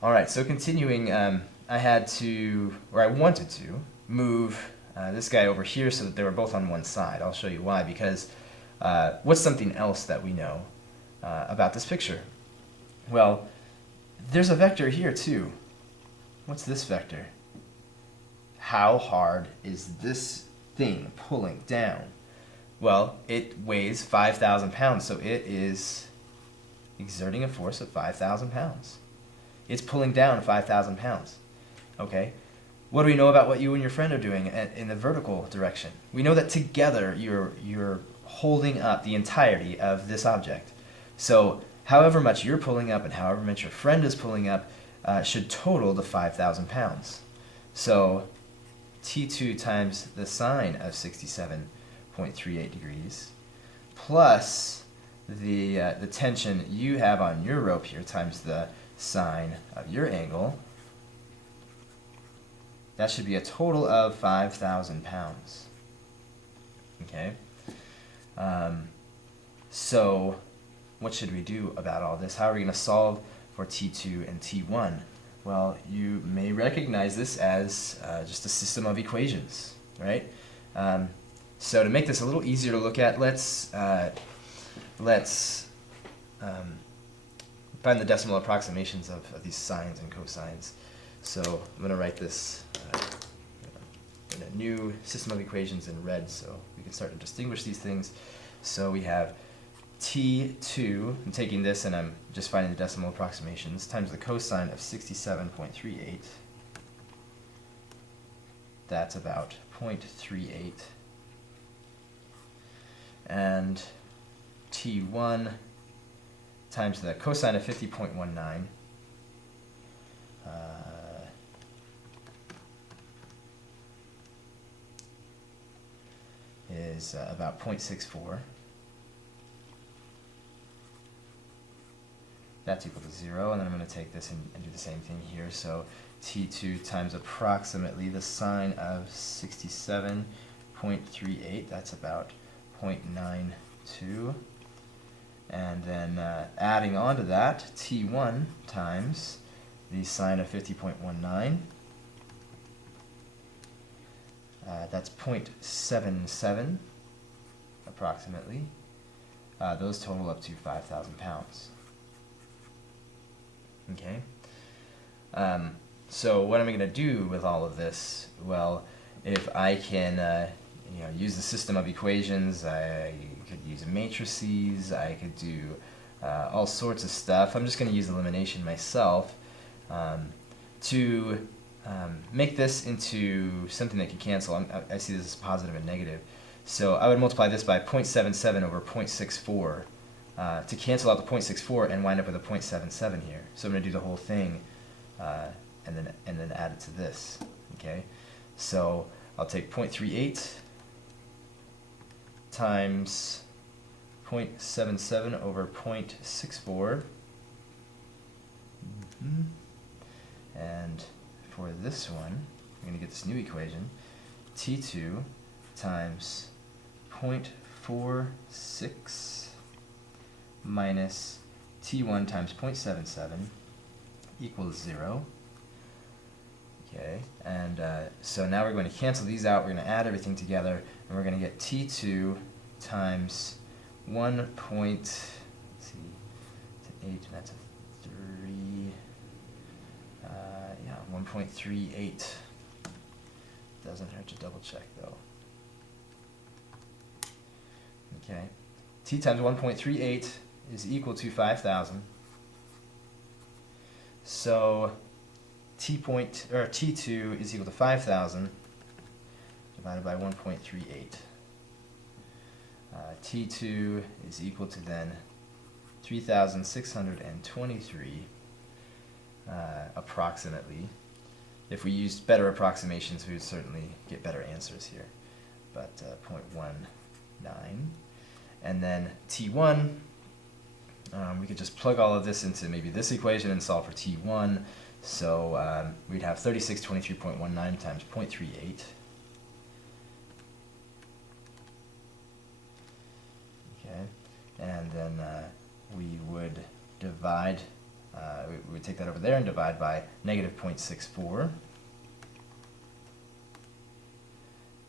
All right, so continuing, I had to, or I wanted to, move this guy over here so that they were both on one side. I'll show you why, because what's something else that we know about this picture? Well, there's a vector here too. What's this vector? How hard is this thing pulling down? Well, it weighs 5,000 pounds, so it is exerting a force of 5,000 pounds. It's pulling down 5,000 pounds. Okay? What do we know about what you and your friend are doing in the vertical direction? We know that together you're holding up the entirety of this object. So however much you're pulling up and however much your friend is pulling up should total the 5,000 pounds. So T2 times the sine of 67.38 degrees plus the tension you have on your rope here times the sine of your angle, that should be a total of 5,000 pounds. Okay? So what should we do about all this? How are we going to solve for T2 and T1? Well, you may recognize this as just a system of equations, right? So to make this a little easier to look at, let's find the decimal approximations of these sines and cosines. So I'm going to write this in a new system of equations in red so we can start to distinguish these things. So we have T2, I'm taking this and I'm just finding the decimal approximations, times the cosine of 67.38. That's about 0.38. And T1 times the cosine of 50.19. Is about 0.64. That's equal to 0, and then I'm going to take this and do the same thing here. So T2 times approximately the sine of 67.38, that's about 0.92. And then adding on to that, T1 times the sine of 50.19. That's 0.77 approximately. Those total up to 5,000 pounds. Okay. So what am I going to do with all of this? Well, if I can use the system of equations, I could use matrices, I could do all sorts of stuff. I'm just going to use elimination myself to make this into something that can cancel. I see this as positive and negative. So I would multiply this by 0.77 over 0.64 to cancel out the 0.64 and wind up with a 0.77 here. So I'm going to do the whole thing and then add it to this. Okay, so I'll take 0.38 times 0.77 over 0.64. And for this one, I'm going to get this new equation, T2 times 0.46 minus T1 times 0.77 equals 0. Okay, and so now we're going to cancel these out, we're going to add everything together, and we're going to get T2 times 1.8, that's a 3, 1.38. Doesn't hurt to double check though. Okay, T times 1.38 is equal to 5,000. So T2 is equal to 5,000 divided by 1.38. T2 is equal to then 3,623 approximately. If we used better approximations, we would certainly get better answers here. But 0.19. And then T1, we could just plug all of this into maybe this equation and solve for T1. So we'd have 3623.19 times 0.38. Okay, and then we would divide we would take that over there and divide by negative 0.64.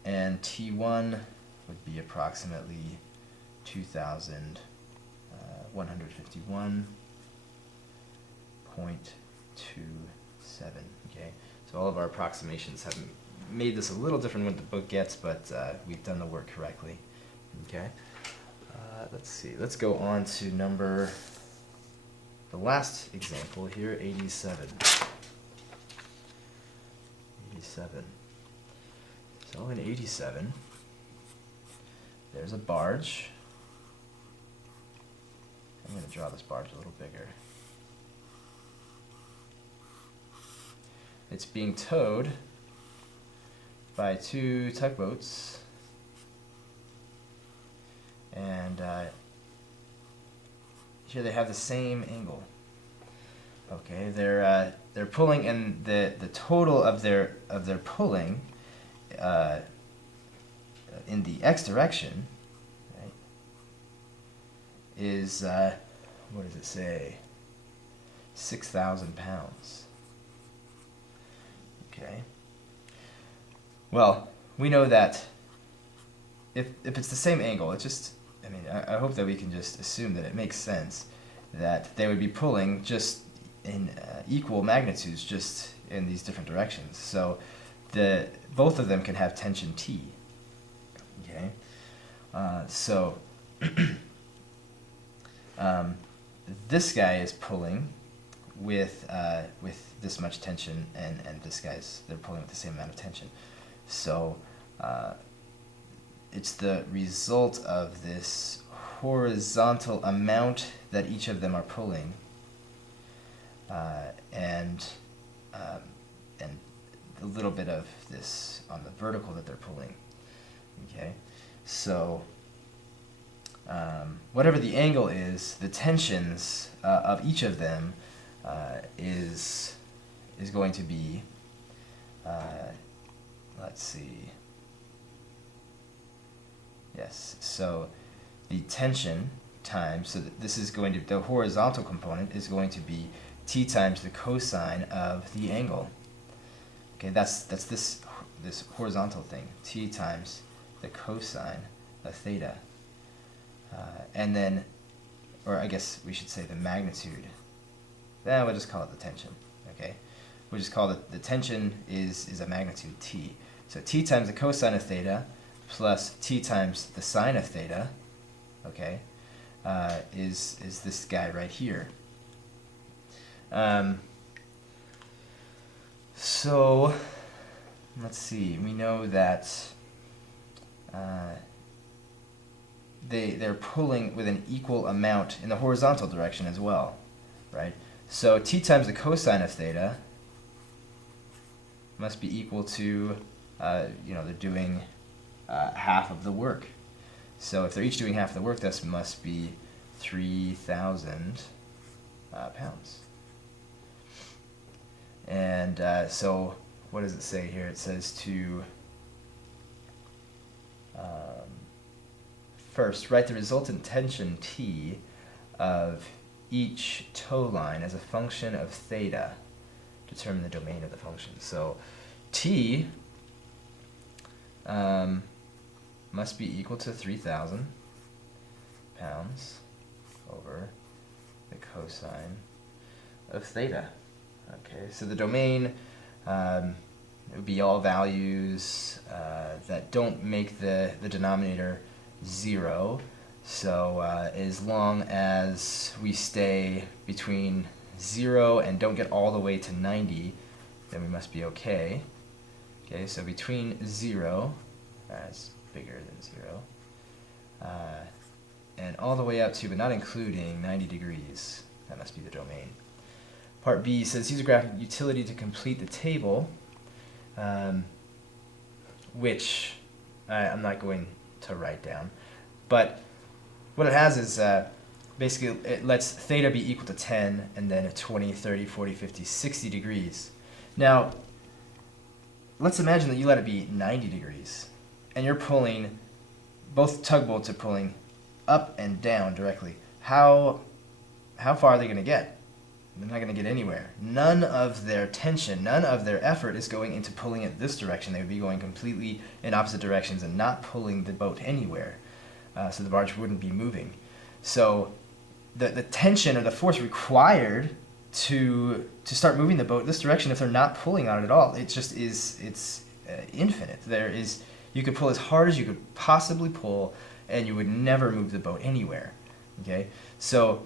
And T1 would be approximately 2,151.27. Okay, so all of our approximations have made this a little different than what the book gets, but we've done the work correctly. Okay, let's see. Let's go on to the last example here, 87. 87. So in 87, there's a barge. I'm going to draw this barge a little bigger. It's being towed by 2 tugboats, and here they have the same angle. Okay, they're pulling, and the total of their pulling in the x direction, right, is what does it say? 6,000 pounds. Okay. Well, we know that if it's the same angle, it's just, I mean, I hope that we can just assume that it makes sense that they would be pulling just in equal magnitudes, just in these different directions. So both of them can have tension T. Okay, so this guy is pulling with this much tension, and they're pulling with the same amount of tension. So it's the result of this horizontal amount that each of them are pulling, and a little bit of this on the vertical that they're pulling. Okay, so whatever the angle is, the tensions of each of them is going to be, let's see, yes, so the tension times, so this is going to, the horizontal component is going to be T times the cosine of the angle. Okay, that's this horizontal thing, T times the cosine of theta. And then, or I guess we should say the magnitude. Then we'll just call it the tension. Okay, we'll just call it the tension is a magnitude T. So T times the cosine of theta plus T times the sine of theta, okay, is this guy right here. So let's see. We know that they're pulling with an equal amount in the horizontal direction as well, right? So T times the cosine of theta must be equal to, they're doing half of the work. So if they're each doing half the work, this must be 3,000 pounds. And so what does it say here? It says to first write the resultant tension T of each tow line as a function of theta. Determine the domain of the function. So T must be equal to 3,000 pounds over the cosine of theta. Okay, so the domain it would be all values that don't make the denominator 0. So as long as we stay between 0 and don't get all the way to 90, then we must be okay. Okay, so between 0, that's bigger than 0, and all the way up to, but not including, 90 degrees, that must be the domain. Part B says use a graphic utility to complete the table, which I'm not going to write down. But what it has is basically it lets theta be equal to 10 and then 20, 30, 40, 50, 60 degrees. Now, let's imagine that you let it be 90 degrees and you're pulling, both tugboats are pulling up and down directly. How far are they going to get? they're not going to get anywhere. None of their tension, none of their effort is going into pulling it this direction. They would be going completely in opposite directions and not pulling the boat anywhere. So the barge wouldn't be moving. So the tension or the force required to start moving the boat this direction, if they're not pulling on it at all, it just is, it's infinite. You could pull as hard as you could possibly pull, and you would never move the boat anywhere. Okay, so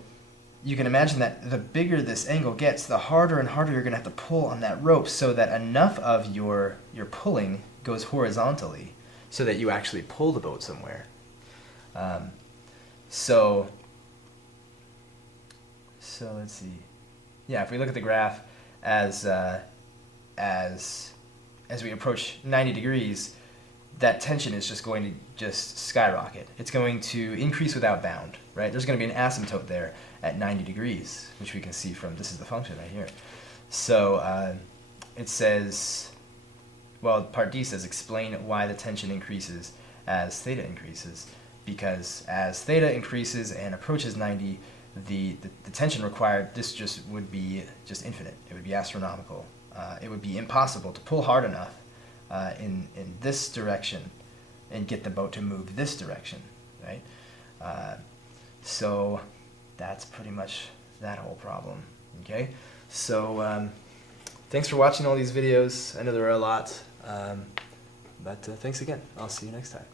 you can imagine that the bigger this angle gets, the harder and harder you're going to have to pull on that rope, so that enough of your pulling goes horizontally, so that you actually pull the boat somewhere. So let's see. Yeah, if we look at the graph as we approach 90 degrees, that tension is just going to just skyrocket. It's going to increase without bound, right? There's going to be an asymptote there at 90 degrees, which we can see from, this is the function right here. So it says, well, part D says, explain why the tension increases as theta increases. Because as theta increases and approaches 90, the tension required, this just would be just infinite. It would be astronomical. It would be impossible to pull hard enough in this direction and get the boat to move this direction, right? So that's pretty much that whole problem, okay? So thanks for watching all these videos. I know there are a lot, but thanks again. I'll see you next time.